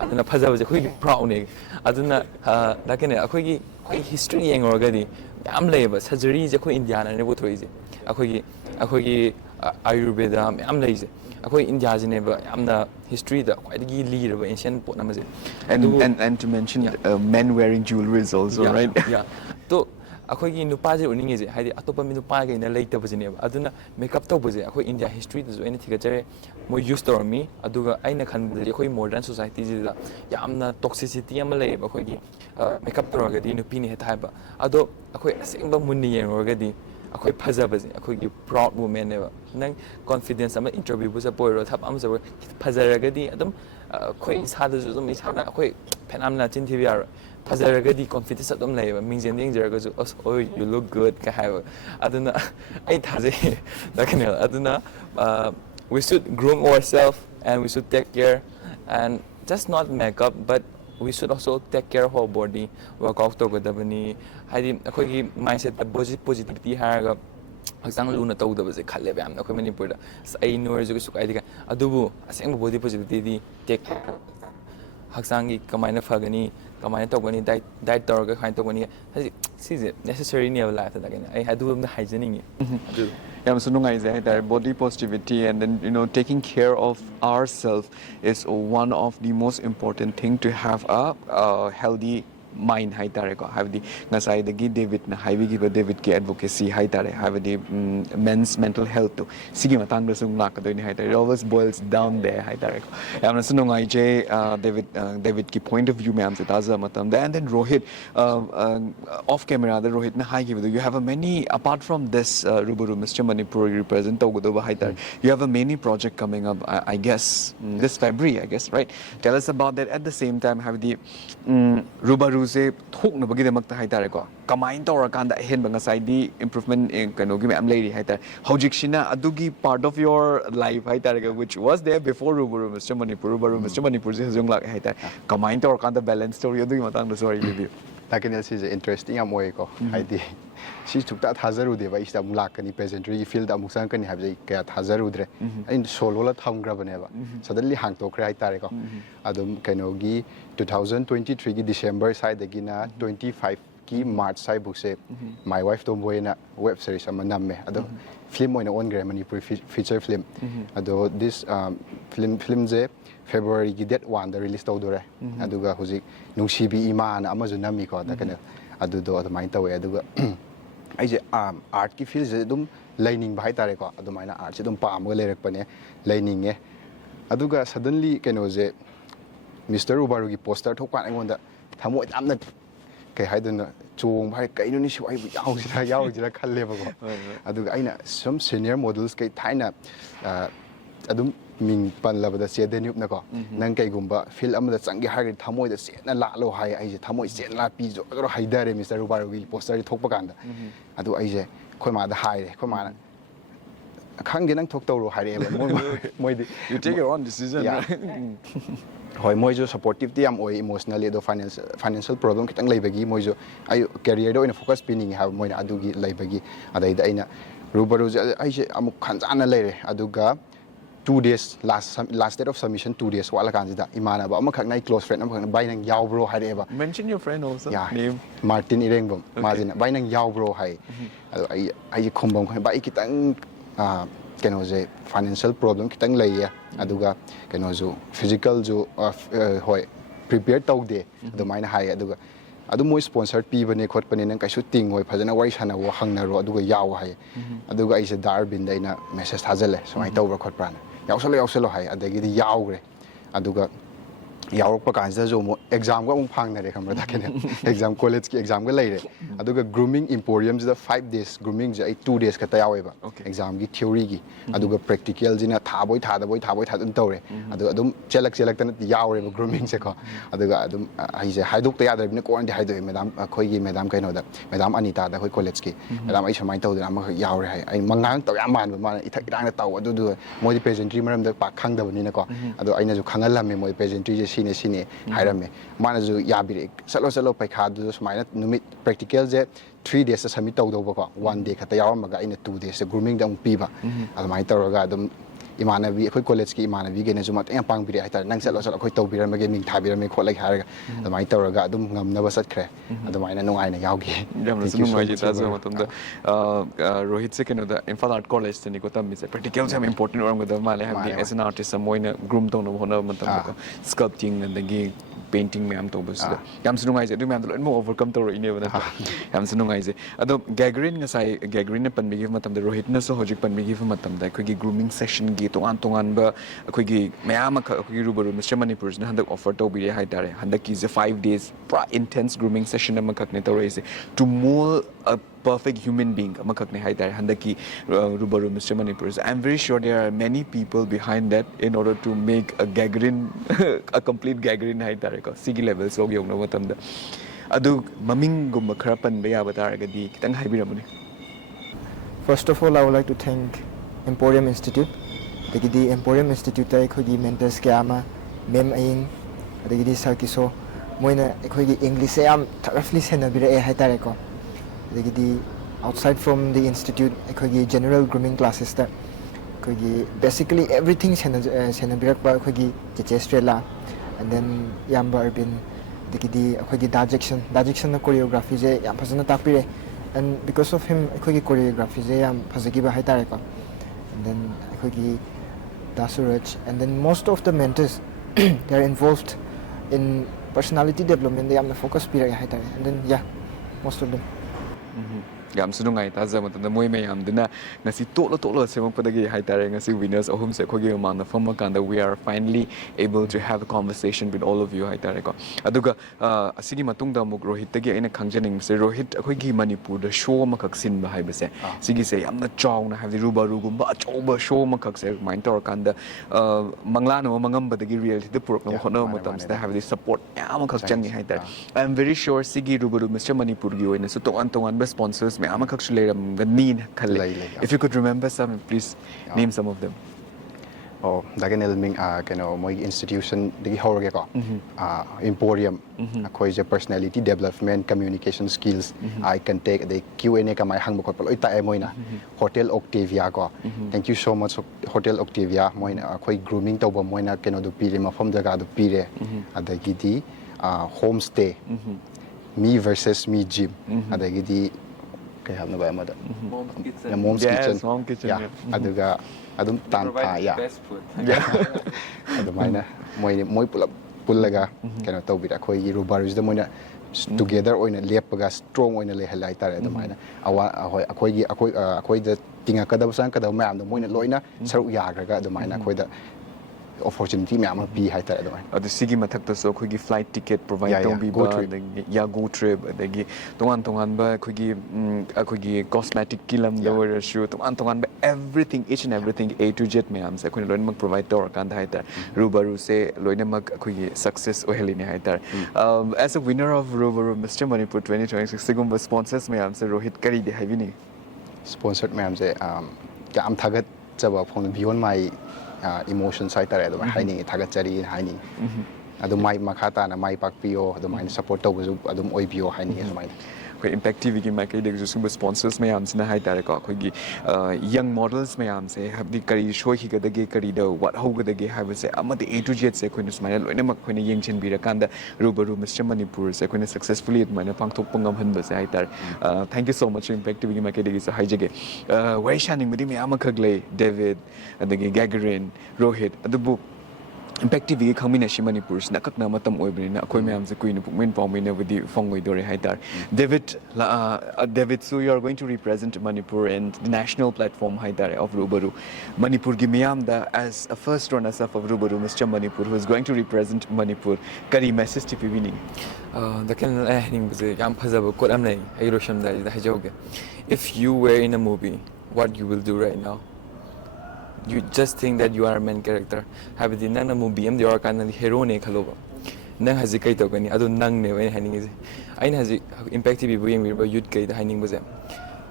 and a Pazal was a quick proud name. Aduna, Dakane, Akogi, history and orgadi, I'm labor, surgery is a queen Indiana, and never too easy. Akogi, Ayurveda, I'm lazy. Akogi India's neighbor, I'm the history that quite a leader of ancient Portnamazin. And to mention men wearing jewelry is also, right? Yeah. So, Akogi Nupazi running is it, Hadi Atopami Nupaga in a later was in Aduna make up top was it, Ako India history, there's anything more used to me, Aduga Aina can the modern society, Yamna toxicity, Amalay, Akogi, make up Toragadi, Nupini Hataba, Ado, Ako a single Muni and Rogadi. Ako'y pazabas, ako'y proud woman never. Nang confidence ama interview was a boy or tap am sa pazaragadi adam ako'y sada zum isana ako'y penam na chin TVR pazaragadi confidence adam lay means ending jaraga so oh you look good ka have aduna ay thaje dakanel aduna we should groom ourselves and we should take care and just not makeup but we should also take care of our body, work out together. Hadi, ako'y mindset the positivity haraga. Hagsang luna tawda ba se khalle ba amna ako'y Manipur da. Sa ay noor jo suk ay diga. Adubu aseng body positivity take hagsang kamay na fagani, kamay na tawgani diet tawga kain tawgani. Hadi, see necessary in your life da gani. Ay adu na hygiene. Adu. Yeah, so that body positivity and then taking care of ourselves is one of the most important thing to have a healthy mind hai tare ko have the ngasai the David na have give David ki advocacy hai tare have the men's mental health to sige matang do sung lak do ni hai tare it always boils down there hai tare ko am na sunong je David ki point of view me am se taza matam and then Rohit off camera the Rohit na hai give you have a many apart from this RUBARU Mr. Manipuri represent to go hai tare you have a many project coming up I guess this February I guess right tell us about that at the same time have the RUBARU se thok na bagi demak ta hai tare ko kamain tor kan da hen banga sai di improvement in kano gi am lady hai tare hojik shina adugi part of your life hai tare which was there before RUBARU Mr. Manipur se jong lak hai tare kamain tor kan da balance story adugi matang da story review takin is interesting am way ko idea si tukta thazaru de ba ista mulakani pageantry field amusan kan have kaya thazaru dre in solo la thamgra baneba suddenly hang to cry tare ko adum kainogi 2023 gi December side gina 25 ki March side book se my wife tomboy na web series am namme ado film oina on gra Manipur feature film ado this film je February gi date 1 da release tawdore aduga huzik nungsibi ima na amazu nami ko da kana adu do adumai tawe aduga ai je art ki field je dum lining bai tare ko adumai na art je dum pa am ga lerak pane lining e aduga suddenly keno je Mr. Rubaru gi poster thok pan aingonda thamoi amna kai haiduna chung bhai kainu ni siwai bu yaw jira khalle ba ko aduga aina some senior models kai thaina adum ming pan labada se denup na ko nang kai gumba fil amada changi har thamoi da se na la lo hai ai je thamoi se la pi jo ro haidare Mr. Rubaru gi poster thok pa kanda adu ai je khoi ma da hai re khoi ma na khang ge nang thok tawro hai re moi You take your own decision, right? Hoi moi jo supportive ti am oi emotionally do financial problem kitang leibagi moi jo ai career do ina focus pinning ha moi na adugi leibagi adai da ina Rubaru ai je amuk khanjana leire aduga 2 days last date of submission 2 days wala kan da imana ba amakak nai close friend amakak bai nang yaw bro hai ba Mention your friend also. yeah Name. Martin Irengbom majina bai nang yaw bro hai adu ai khombom khoi bai kitang keno je financial problem kitang leiya aduga keno jo physical jo hoi prepare tawde adumaina hai aduga adu moi sponsor pi bane khot pane nang kaisu ting hoi phajana wai sana wo hangna ro aduga yaw hai aduga ai se darbin daina message thajale somai tawra khot prana yausalo hai adagi di yawgre aduga yaurpa kansa jo mo exam ga phang na re khamra da kene exam college ki exam ga leire aduga grooming emporium is the 5 days grooming je 2 days ka tayawe ba exam gi theory gi aduga practical jina thaboi thadun tawre aduga adum chelak tan yaure ba grooming se ko aduga adum ai je haiduk ta yadre ne ko andi haidoi madam khoi gi madam kaino da madam Anita da khoi college ki madam ai samai tawdina ma yaure hai ai mangang taw ya man ba ma ithak irang taw adu moi pageantry maram da pa khang da bani na ko adu aina ju khangal lam moi pageantry je sine hairame mana ju yabire salo paikha du sumaina numit practical je 3 days submit tawdo ba ko 1 day khata yawamaga ina 2 days grooming dang piba admai tawraga adum imanabi khoi college ki imanabi ge ne ju mat yang pangbire ai tar nang salo khoi tawbirame ge ming thabirame kholai haraga admai tawraga adum ngamna ba satkre admai na nungai na yawgi Jamna sunu ngai ji tazo matum da Rohit se keno da Imphal Art College se ni ko tam se practical jam important orang da male have the as an artist moina groom tong no hona matam ko sculpting and the painting ma'am to bus yam sunu ngai je du ma'am lo overcome to ine ba na yam sunu ngai je ado gagrin nga sai gagrin na pan mi give matam da Rohit na so hojik pan mi give matam da khoi gi grooming session gi tongan ba khoi gi mayam khoi gi Rubaru Mr. Manipur na handak offer to bi hai tare handak ki je 5 days pra intense grooming session ma khak ne to raise to mold a perfect human being amakak ne hai tare handaki Rubaru Mr. Manipur. I'm very sure there are many people behind that in order to make a gagrin a complete gagrin hai tare ko sigi level so yong no matam da adu maming gum khara pan ba ya batara ga di kitang haibiramuni. First of all, I would like to thank Emporium Institute. The Emporium Institute ta khoi mentors kama mem aing the sir kiso moina khoi English am thoroughly senabira e hai tare ko the outside from the institute khoi general grooming classes ta khoi basically everything senabirak ba khoi Chestrela and then yamba urban the khoi dajection na choreography je yam phajana tapire and because of him khoi choreography je yam phajagi ba hai tare ko and then khoi Dasuraj and then most of the mentors they are involved in personality development they am the focus pira hai tare and then yeah most of them yam sunu ngai ta za matam da moi me yam dina ngasi tolo semang padagi hai tare ngasi winners ahum se khogi ma na fam kan da we are finally able to have a conversation with all of you hai tare ko aduga asigi matung da muk Rohit tagi aina khangjaning se Rohit khoi gi Manipur da show ma khak sin ba hai ba se sigi se yam na chaw na have the Rubaru gum ba chaw ba show ma khak se mind tor kan da mangla no mangam ba dagi reality the pro no hono matam se have the support yam khak changi hai tare I am very sure sigi Rubaru Mr. Manipur gi oina so tongan ba sponsors if you could remember some, please name some of them. Oh, daganel ming kano moi institution digi horge ko Emporium khoi je personality development communication skills I can take the Q&A ka mai hang ko palo ita e moina Hotel Octavia ko thank you so much Hotel Octavia moina khoi grooming to ba moina kano do pire mafam jaga do pire adagi di homestay me versus me gym adagi di kay have na ba amada Mom's kitchen. ya mom's Yes, kitchen mom kitchen, ya yeah. aduga adum They tan provide tha the ya best food. adumaina moi pulap pullaga kano tawbira khoi gi rubarus da moina together oina lepaga strong oina le halai tare adumaina awa ahoi akhoi da tinga kadab sang kadab mayam da moina loina saru yagraga adumaina khoi da opportunity mayam pi hai tare adumaina adu sigi mathak ta so khoi gi flight ticket provide Yeah, tong yeah, bi go ba trip. ya go trip adagi tongan ba khoi gi cosmetic kilam da Yeah. or shoot tongan ba everything each and everything A to Z mayam se khoi loin mak provide tor kan da hai tar rubaru se loin mak khoi gi success oheli ne hai tar as a winner of rubaru Mr. Manipur 2026 sigum sponsors mayam se rohit kari de hai bini sponsored mayam se am thagat chaba phone beyond my emotions hai tare adumai haini thagat chari haini adu mai makata na mai pakpio adumai support tawbu adum oibio haini adumai khoi impact tv gi mai kai de ju sum sponsors mayam sina hai tare ko khoi gi young models mayam se habdi kari show hi ga de ge kari da what how ga de ge have se amadi A to Z se khoi nu smile loina mak khoi na yeng chen bi ra kan da rubaru Mr. Manipur se khoi na successfully at mana pang thok pangam han ba se hai tar thank you so much impact tv gi mai kai de gi se hai jage wai shining mudi me amakhagle David adagi Gagarin Rohit adu impact tv gi khangminasi Manipur sna kakna matam oibni akhoi mayam se kuina pukmen pawmina with the fongoi dore hai tar David so you are going to represent Manipur in the national platform hai tar of rubaru Manipur gi mayam da as a first runner up of rubaru Mr. Manipur who is going to represent Manipur kari message to pibini The can I think was a young Pazaba quote am like Hiroshim that is the joke. If you were in a movie, what you will do right now? You just think that you are a main character. Have the nana movie and the organ and the hero ne kaloba. Nang has a kite of any other nang never hanging is. I has impacted people in you'd get the hanging was them.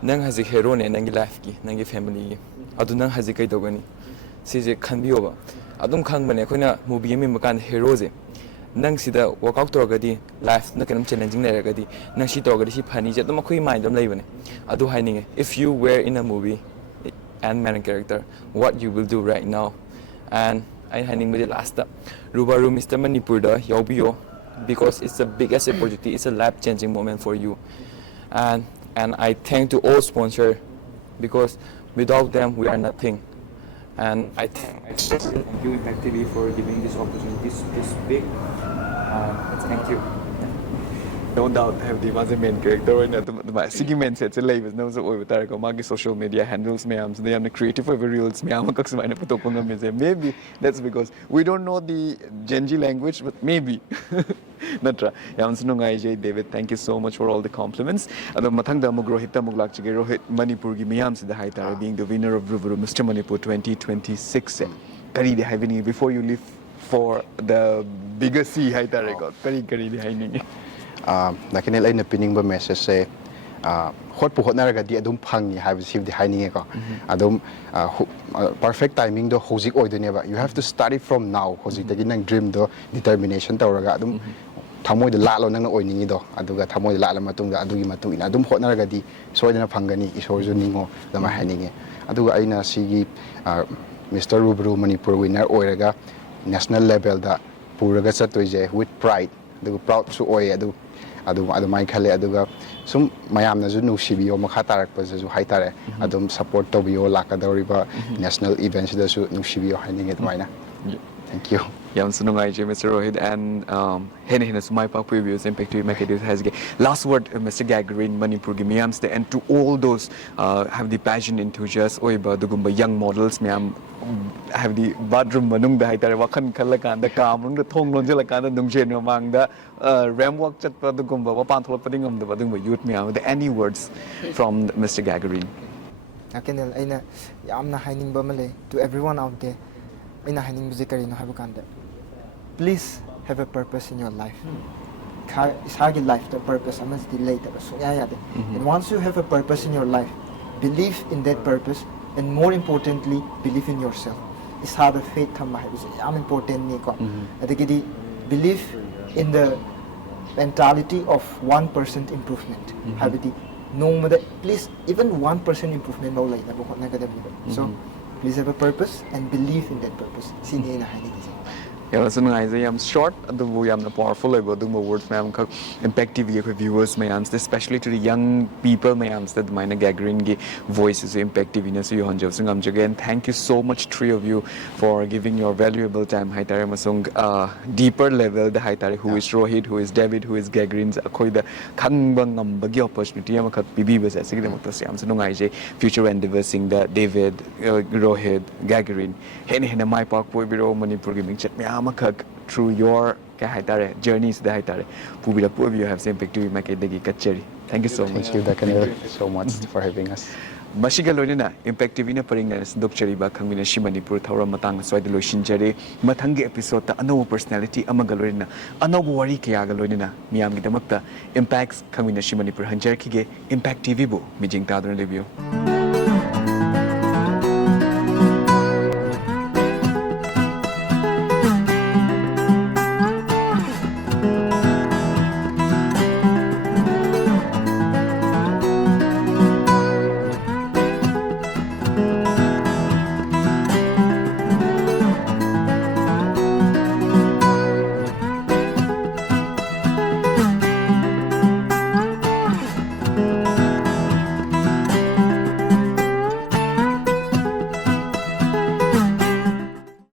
Nang has a hero and nangi lafki, nangi family. Adu nang has a kite of any. Says it can be over. I don't come when I couldn't movie in Makan heroes. Nang sida workout torgadi life na kanam challenging na ragadi nang si torgadi si phani je to makoi mind am laibane adu haining if you were in a movie and main character what you will do right now and I haining me last rubaru Mr. Manipur da yaubiyo because it's the biggest opportunity, it's a life changing moment for you and I thank to all sponsor because without them we are nothing. And I thank you Impact TV for giving this opportunity this big. Thank you. no doubt have the was a main character in the sigi men sets a live no so over tar ko magi social media handles mayam they are creative over reels mayam ka smaina putok pangam me maybe that's because we don't know the Genji language but maybe natra yam sunu ngai jay David thank you so much for all the compliments and mathang da mug Rohit mug lak chige Rohit Manipur gi mayam se da hai tar being the winner of rubaru Mr. Manipur 2026 kari de having before you leave for the bigger sea hai tar ko kari de hai ni lakini lai na pining ba message se hot pu hot na raga di adum phangi have received the hiding ko adum perfect timing do hozik oi done ba you have to start it from now hozik tagi nang dream do determination tawraga adum thamoi da la lo nang oi ningi do aduga thamoi da la matung da adugi matung ina adum hot na raga di soidana phangani isor ju ningo lama haninge aduga aina sigi Mr. Rubaru Manipur winner oiraga national level da puraga chatoije with pride aduga proud su oi adu mai khale aduga sum mayam na ju nu sibiyo makha tarak pa ju hai tare adum support to biyo lakadoriba national events da su nu sibiyo haning it maina thank you yam sunungai je Mr. Rohit and hene sumai pa previous impact to make it has last word Mr. Gagarin Manipur gi miyam ste and to all those have the passion enthusiasts oiba dugumba young models miyam have the bathroom manung da haitare wakhan khalakan da kamung da thong lon jela kan da nungchen mang da ram walk chat pa dugumba wa pan tholop pading am da dugumba youth miyam the any words from Mr. Gagarin Akenel aina yamna haining ba male to everyone out there aina haining bu zikari no habu kanda please have a purpose in your life Hagi life the purpose amas delay ta so ya de and once you have a purpose in your life believe in that purpose and more importantly believe in yourself is how the faith tham hai is am important ni ko adagidi believe in the mentality of 1% improvement habiti no matter please even 1% improvement no like na so please have a purpose and believe in that purpose sini na hai ni ꯌꯥꯝꯅ ꯅꯨꯡꯉꯥꯏꯖꯩ ꯌꯥꯝ short ꯑꯗꯨꯕꯨ ꯌꯥꯝꯅ powerful ꯑꯣꯏꯕ ꯑꯗꯨꯒꯨꯝꯕ words ꯃꯌꯥꯝꯈꯛ impact ꯇꯤꯚꯤꯒꯤ ꯑꯩꯈꯣꯏ ꯚ꯭ꯌꯨꯋꯔꯁ ꯃꯌꯥꯝꯁꯤꯗ ꯁ꯭ꯄꯦꯁꯤꯌally to ꯗ ꯌꯪ ꯄꯤꯄꯜ ꯃꯌꯥꯝꯁꯤꯗ ꯑꯗꯨꯃꯥꯏꯅ ꯒꯦꯒꯔꯤꯟꯒꯤ ꯚꯣꯏꯁꯁꯤꯁꯨ ꯏꯝꯄꯦꯛ ꯇꯤꯚꯤꯅꯁꯨ ꯌꯧꯍꯟꯖꯕꯁꯨ ꯉꯝꯖꯒꯦ and thank you so much three of you for giving your valuable time ꯍꯥꯏꯇꯥꯔꯦ ꯑꯃꯁꯨꯡ ꯗꯤꯄꯔ ꯂꯦꯚꯦꯜꯗ ꯍꯥꯏꯇꯥꯔꯦ ꯍꯨ ꯏꯁ ꯔꯣꯍꯤꯠ ꯍꯨ ꯏꯁ ꯗꯦꯕꯤꯠ ꯍꯨ ꯏꯁ ꯒꯦꯒꯔꯤꯟꯁ ꯑꯩꯈꯣꯏꯗ ꯈꯪꯕ ꯉꯝꯕꯒꯤ ꯑꯣꯄꯣꯔꯆꯨꯅꯤꯇꯤ ꯑꯃꯈꯛ ꯄꯤꯕꯤꯕꯁꯦ ꯑꯁꯤꯒꯤꯗꯃꯛꯇꯁꯨ ꯌꯥꯝꯁꯨ ꯅꯨꯡꯉꯥꯏꯖꯩ ꯐ꯭ꯌꯨꯆꯔ ꯑꯦꯟꯗꯤꯚꯔꯁꯤꯡꯗ ꯗꯦꯕꯤꯠ ꯔꯣꯍꯤꯠ ꯒꯦꯒꯔꯤꯟ ꯍꯦꯟꯅ ꯃꯥꯏ ꯄꯥꯛꯄ ꯑꯣꯏꯕꯤꯔꯣ ꯃꯅꯤꯄꯨꯔꯒꯤ ꯃꯤꯡꯆꯠ ꯃꯌꯥꯝ ꯑꯃꯈꯛ through your ꯀꯩ ꯍꯥꯏꯇꯥꯔꯦ ꯖꯔꯅꯤꯁꯤꯗ ꯍꯥꯏꯇꯥꯔꯦ ꯄꯨꯕꯤꯔꯛꯄ ꯑꯣꯏꯕꯤꯌꯨ ꯍꯥꯏꯕꯁꯦ ꯏꯝꯄꯦꯛ ꯇꯤꯚꯤ ꯃꯥꯏꯀꯩꯗꯒꯤ ꯀꯠꯆꯔꯤ thank you so Thank much you, Thank Dakanil, you, Impact so TV. much for having us. ꯃꯁꯤꯒ ꯂꯣꯏꯅꯅ ꯏꯝꯄꯦꯛ ꯇꯤꯚꯤꯅ ꯄꯔꯤꯡꯅ ꯁꯟꯗꯣꯛꯆꯔꯤꯕ ꯈꯪꯃꯤꯟꯅꯁꯤ ꯃꯅꯤꯄꯨꯔ ꯊꯧꯔꯝ ꯃꯇꯥꯡ ꯑꯁ꯭ꯋꯥꯏꯗ ꯂꯣꯏꯁꯤꯟꯖꯔꯦ ꯃꯊꯪꯒꯤ ꯑꯦꯄꯤꯁꯣꯗꯇ ꯑꯅꯧꯕ ꯄꯔꯁꯅꯦꯂꯤꯇꯤ ꯑꯃꯒ ꯂꯣꯏꯅꯅ ꯑꯅꯧꯕ ꯋꯥꯔꯤ ꯀꯌꯥꯒ ꯂꯣꯏꯅꯅ ꯃꯤꯌꯥꯝꯒꯤꯗꯃꯛꯇ ꯏꯝꯄꯦꯛ ꯈꯪꯃꯤꯟꯅꯁꯤ ꯃꯅꯤꯄꯨꯔ ꯍꯟꯖꯔꯛꯈꯤꯒꯦ ꯏꯝꯄꯦꯛ ꯇꯤꯚꯤꯕꯨ ꯃꯤꯠꯌꯦꯡ ꯇꯥꯗꯨꯅ ꯂꯩꯕꯤꯌꯨ